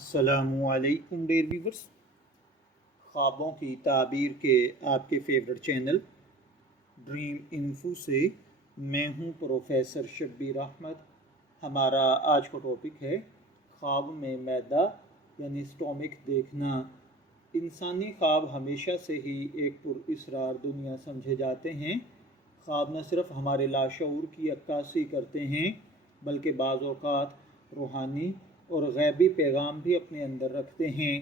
السلام علیکم dear viewers, خوابوں کی تعبیر کے آپ کے فیورٹ چینل ڈریم انفو سے میں ہوں پروفیسر شبیر احمد۔ ہمارا آج کا ٹاپک ہے خواب میں معدہ یعنی اسٹومک دیکھنا۔ انسانی خواب ہمیشہ سے ہی ایک پراسرار دنیا سمجھے جاتے ہیں۔ خواب نہ صرف ہمارے لاشعور کی عکاسی کرتے ہیں بلکہ بعض اوقات روحانی اور غیبی پیغام بھی اپنے اندر رکھتے ہیں۔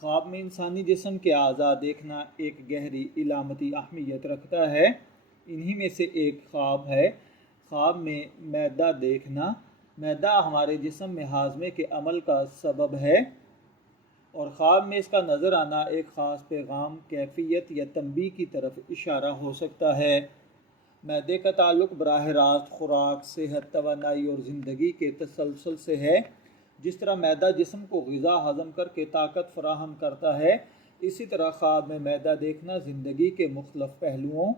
خواب میں انسانی جسم کے اعضاء دیکھنا ایک گہری علامتی اہمیت رکھتا ہے۔ انہی میں سے ایک خواب ہے خواب میں معدہ دیکھنا۔ معدہ ہمارے جسم میں ہاضمے کے عمل کا سبب ہے اور خواب میں اس کا نظر آنا ایک خاص پیغام، کیفیت یا تنبیہ کی طرف اشارہ ہو سکتا ہے۔ معدے کا تعلق براہ راست خوراک، صحت، توانائی اور زندگی کے تسلسل سے ہے۔ جس طرح معدہ جسم کو غذا ہضم کر کے طاقت فراہم کرتا ہے، اسی طرح خواب میں معدہ دیکھنا زندگی کے مختلف پہلوؤں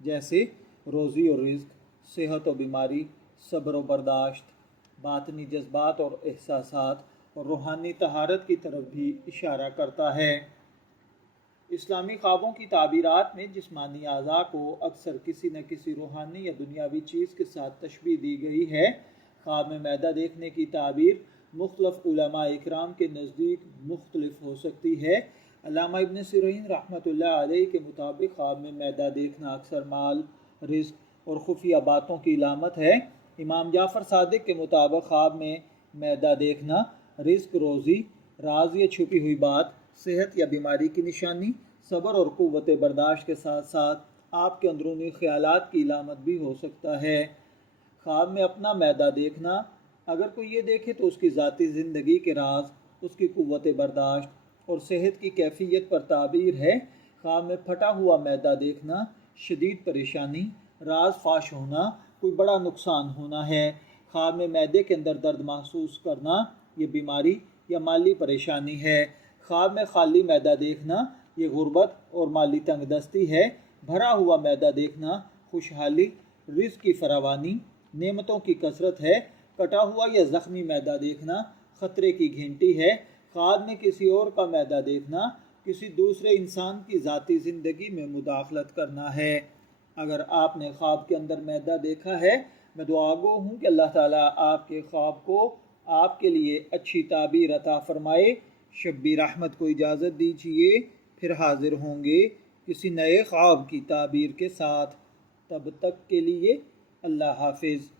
جیسے روزی اور رزق، صحت و بیماری، صبر و برداشت، باطنی جذبات اور احساسات اور روحانی طہارت کی طرف بھی اشارہ کرتا ہے۔ اسلامی خوابوں کی تعبیرات میں جسمانی اعضاء کو اکثر کسی نہ کسی روحانی یا دنیاوی چیز کے ساتھ تشبیہ دی گئی ہے۔ خواب میں معدہ دیکھنے کی تعبیر مختلف علماء اکرام کے نزدیک مختلف ہو سکتی ہے۔ علامہ ابن سیرین رحمۃ اللہ علیہ کے مطابق خواب میں معدہ دیکھنا اکثر مال، رزق اور خفیہ باتوں کی علامت ہے۔ امام جعفر صادق کے مطابق خواب میں معدہ دیکھنا رزق، روزی، راز یا چھپی ہوئی بات، صحت یا بیماری کی نشانی، صبر اور قوت برداشت کے ساتھ ساتھ آپ کے اندرونی خیالات کی علامت بھی ہو سکتا ہے۔ خواب میں اپنا معدہ دیکھنا، اگر کوئی یہ دیکھے تو اس کی ذاتی زندگی کے راز، اس کی قوت برداشت اور صحت کی کیفیت پر تعبیر ہے۔ خواب میں پھٹا ہوا معدہ دیکھنا شدید پریشانی، راز فاش ہونا، کوئی بڑا نقصان ہونا ہے۔ خواب میں معدے کے اندر درد محسوس کرنا یہ بیماری یا مالی پریشانی ہے۔ خواب میں خالی معدہ دیکھنا یہ غربت اور مالی تنگ دستی ہے۔ بھرا ہوا معدہ دیکھنا خوشحالی، رزق کی فراوانی، نعمتوں کی کثرت ہے۔ کٹا ہوا یا زخمی معدہ دیکھنا خطرے کی گھنٹی ہے۔ خواب میں کسی اور کا معدہ دیکھنا کسی دوسرے انسان کی ذاتی زندگی میں مداخلت کرنا ہے۔ اگر آپ نے خواب کے اندر معدہ دیکھا ہے، میں دعا گو ہوں کہ اللہ تعالیٰ آپ کے خواب کو آپ کے لیے اچھی تعبیر عطا فرمائے۔ شبیر احمد کو اجازت دیجیے، پھر حاضر ہوں گے کسی نئے خواب کی تعبیر کے ساتھ۔ تب تک کے لیے اللہ حافظ۔